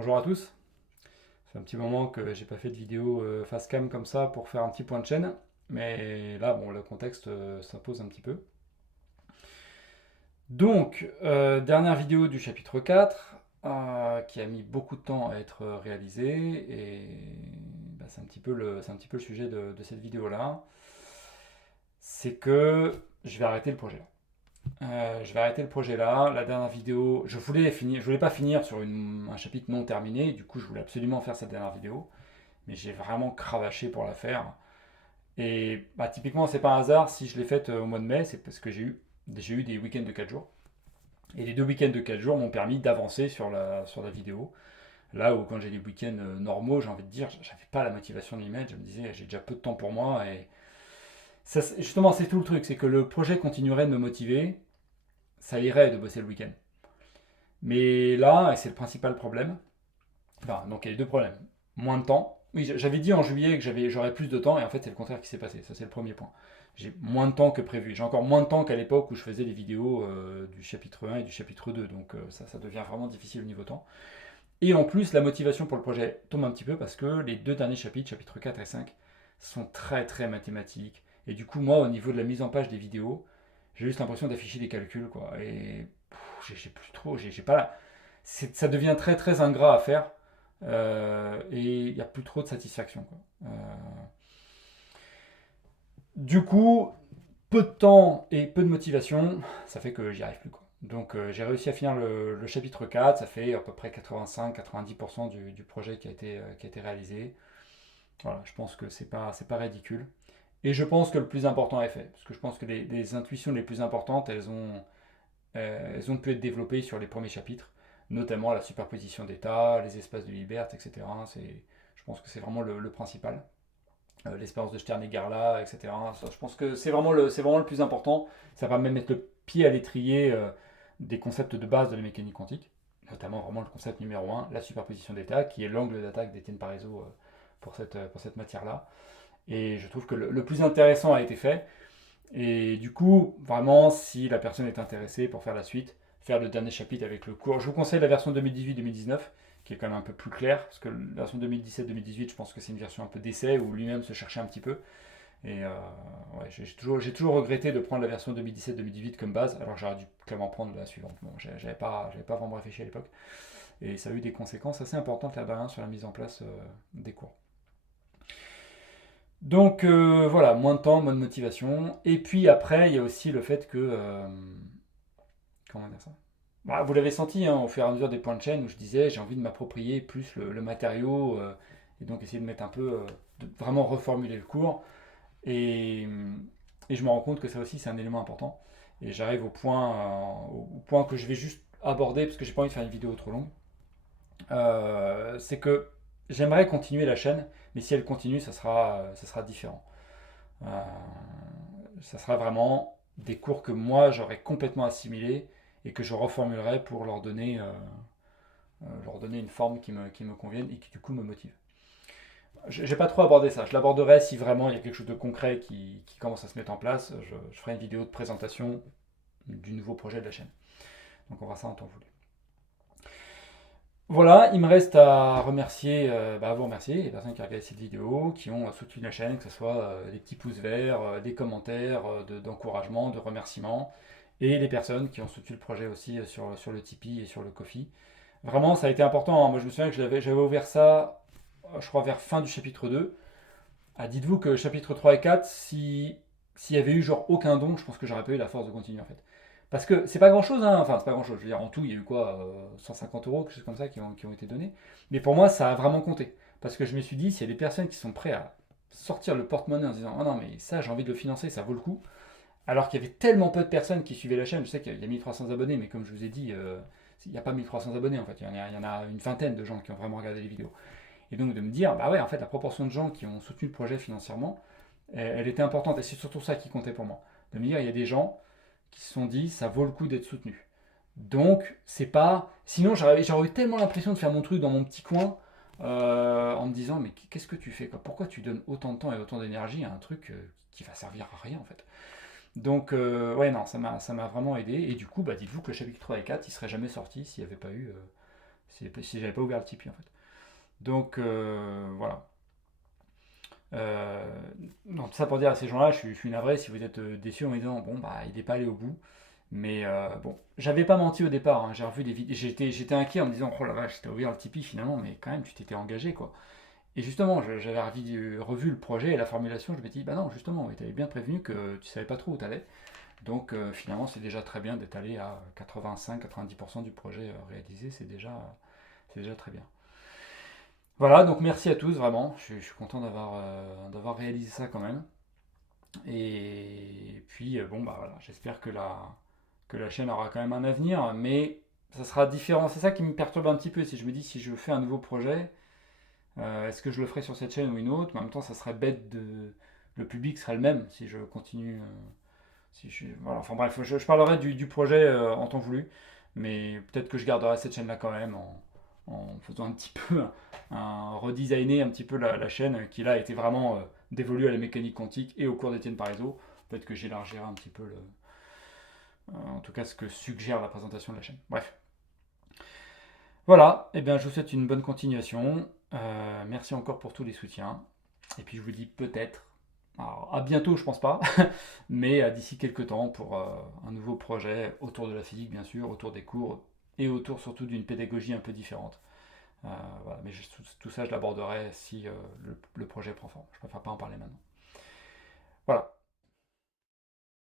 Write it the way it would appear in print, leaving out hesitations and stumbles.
Bonjour à tous, ça fait un petit moment que j'ai pas fait de vidéo face cam comme ça pour faire un petit point de chaîne, mais là bon le contexte s'impose un petit peu. Donc, dernière vidéo du chapitre 4 qui a mis beaucoup de temps à être réalisée et bah, c'est un petit peu le sujet de cette vidéo là. C'est que je vais arrêter le projet là. Je vais arrêter le projet là. La dernière vidéo, je voulais pas finir sur un chapitre non terminé, du coup je voulais absolument faire cette dernière vidéo. Mais j'ai vraiment cravaché pour la faire. Et bah, typiquement, c'est pas un hasard si je l'ai faite au mois de mai, c'est parce que j'ai eu des week-ends de 4 jours. Et les deux week-ends de 4 jours m'ont permis d'avancer sur la vidéo. Là où quand j'ai des week-ends normaux, j'ai envie de dire, j'avais pas la motivation de m'y mettre, je me disais j'ai déjà peu de temps pour moi. Et ça, justement, c'est tout le truc, c'est que le projet continuerait de me motiver, ça irait de bosser le week-end. Mais là, et c'est le principal problème, enfin, donc il y a les deux problèmes. Moins de temps. Oui, j'avais dit en juillet que j'aurais plus de temps, et en fait, c'est le contraire qui s'est passé. Ça, c'est le premier point. J'ai moins de temps que prévu. J'ai encore moins de temps qu'à l'époque où je faisais les vidéos du chapitre 1 et du chapitre 2. Donc, ça devient vraiment difficile au niveau temps. Et en plus, la motivation pour le projet tombe un petit peu parce que les deux derniers chapitres, chapitres 4 et 5, sont très très mathématiques. Et du coup, moi, au niveau de la mise en page des vidéos, j'ai juste l'impression d'afficher des calculs, quoi. Et j'ai plus trop, j'ai pas. Ça devient très très ingrat à faire. Et il n'y a plus trop de satisfaction, quoi. Du coup, peu de temps et peu de motivation, ça fait que j'y arrive plus, quoi. Donc j'ai réussi à finir le chapitre 4, ça fait à peu près 85-90% du projet qui a été réalisé. Voilà, je pense que c'est pas ridicule. Et je pense que le plus important est fait, parce que je pense que les intuitions les plus importantes, elles ont pu être développées sur les premiers chapitres, notamment la superposition d'états, les espaces de liberté, etc. Je pense que c'est vraiment le principal. L'espérance de Stern-Garla, etc. Ça, je pense que c'est vraiment le plus important. Ça va même mettre le pied à l'étrier des concepts de base de la mécanique quantique, notamment vraiment le concept numéro un, la superposition d'états, qui est l'angle d'attaque d'Étienne Parezo pour cette matière-là. Et je trouve que le plus intéressant a été fait. Et du coup, vraiment, si la personne est intéressée pour faire la suite, faire le dernier chapitre avec le cours. Je vous conseille la version 2018-2019, qui est quand même un peu plus claire, parce que la version 2017-2018, je pense que c'est une version un peu d'essai, où lui-même se cherchait un petit peu. Et ouais, j'ai toujours regretté de prendre la version 2017-2018 comme base, alors que j'aurais dû clairement prendre la suivante. Bon, j'avais pas vraiment réfléchi à l'époque. Et ça a eu des conséquences assez importantes là-bas sur la mise en place des cours. Donc voilà, moins de temps, moins de motivation. Et puis après, il y a aussi le fait que. Comment dire ça? Bah, vous l'avez senti hein, au fur et à mesure des points de chaîne où je disais j'ai envie de m'approprier plus le matériau et donc essayer de mettre un peu. De vraiment reformuler le cours. Et, et je me rends compte que ça aussi c'est un élément important. Et j'arrive au point que je vais juste aborder parce que j'ai pas envie de faire une vidéo trop longue. C'est que j'aimerais continuer la chaîne, mais si elle continue, ça sera différent. Euh, Ça sera vraiment des cours que moi j'aurais complètement assimilés et que je reformulerai pour leur donner une forme qui me convienne et qui du coup me motive. J'ai pas trop abordé ça, je l'aborderai si vraiment il y a quelque chose de concret qui commence à se mettre en place. Je ferai une vidéo de présentation du nouveau projet de la chaîne. Donc on verra ça en temps voulu. Voilà, il me reste à remercier, à vous remercier les personnes qui ont regardé cette vidéo, qui ont soutenu la chaîne, que ce soit des petits pouces verts, des commentaires d'encouragement, de remerciements, et les personnes qui ont soutenu le projet aussi sur le Tipeee et sur le Ko-fi. Vraiment, ça a été important, hein. Moi, je me souviens que j'avais ouvert ça, je crois, vers fin du chapitre 2. Ah, dites-vous que chapitre 3 et 4, s'il y avait eu genre aucun don, je pense que j'aurais pas eu la force de continuer en fait. Parce que c'est pas grand chose, hein. Enfin, c'est pas grand chose. Je veux dire, en tout, il y a eu quoi 150 euros, quelque chose comme ça, qui ont été donnés. Mais pour moi, ça a vraiment compté. Parce que je me suis dit, s'il y a des personnes qui sont prêtes à sortir le porte-monnaie en se disant, oh non, mais ça, j'ai envie de le financer, ça vaut le coup. Alors qu'il y avait tellement peu de personnes qui suivaient la chaîne, je sais qu'il y a 1300 abonnés, mais comme je vous ai dit, il n'y a pas 1300 abonnés en fait. Il y en a une vingtaine de gens qui ont vraiment regardé les vidéos. Et donc de me dire, bah ouais, en fait, la proportion de gens qui ont soutenu le projet financièrement, elle était importante. Et c'est surtout ça qui comptait pour moi. De me dire, il y a des gens qui se sont dit, ça vaut le coup d'être soutenu. Donc, c'est pas. Sinon, j'aurais eu tellement l'impression de faire mon truc dans mon petit coin en me disant, mais qu'est-ce que tu fais quoi? Pourquoi tu donnes autant de temps et autant d'énergie à un truc qui va servir à rien en fait? Donc, ouais, non, ça m'a vraiment aidé. Et du coup, bah, dites-vous que le chapitre 3 et 4, il serait jamais sorti s'il n'y avait pas eu si j'avais pas ouvert le Tipeee en fait. Donc voilà. Euh, donc ça pour dire à ces gens-là, je suis navré si vous êtes déçus en me disant bon bah il n'est pas allé au bout. Mais bon, j'avais pas menti au départ, hein. J'ai revu des vidéos, j'étais inquiet en me disant oh la vache, t'as ouvert le Tipeee finalement, mais quand même tu t'étais engagé quoi. Et justement, j'avais revu le projet et la formulation, je me dis bah non justement, tu avais bien prévenu que tu savais pas trop où t'allais. Donc finalement c'est déjà très bien d'être allé à 85-90% du projet réalisé, c'est déjà très bien. Voilà, donc merci à tous vraiment, je suis content d'avoir réalisé ça quand même. Et puis bon bah voilà, j'espère que la chaîne aura quand même un avenir, mais ça sera différent. C'est ça qui me perturbe un petit peu. Si je me dis si je fais un nouveau projet, est-ce que je le ferai sur cette chaîne ou une autre? Mais en même temps, ça serait bête de. Le public serait le même si je continue. Si je... Voilà. Enfin bref, je parlerai du projet en temps voulu, mais peut-être que je garderai cette chaîne-là quand même en faisant un petit peu redesigner un petit peu la chaîne qui là a été vraiment dévolue à la mécanique quantique et au cours d'Étienne Parizeau. Peut-être que j'élargirai un petit peu en tout cas ce que suggère la présentation de la chaîne. Bref. Voilà, et eh bien je vous souhaite une bonne continuation. Merci encore pour tous les soutiens. Et puis je vous dis peut-être, alors à bientôt je pense pas, mais d'ici quelques temps pour un nouveau projet autour de la physique bien sûr, autour des cours et autour surtout d'une pédagogie un peu différente. Voilà, mais tout ça je l'aborderai si le projet prend forme. Je préfère pas en parler maintenant. Voilà.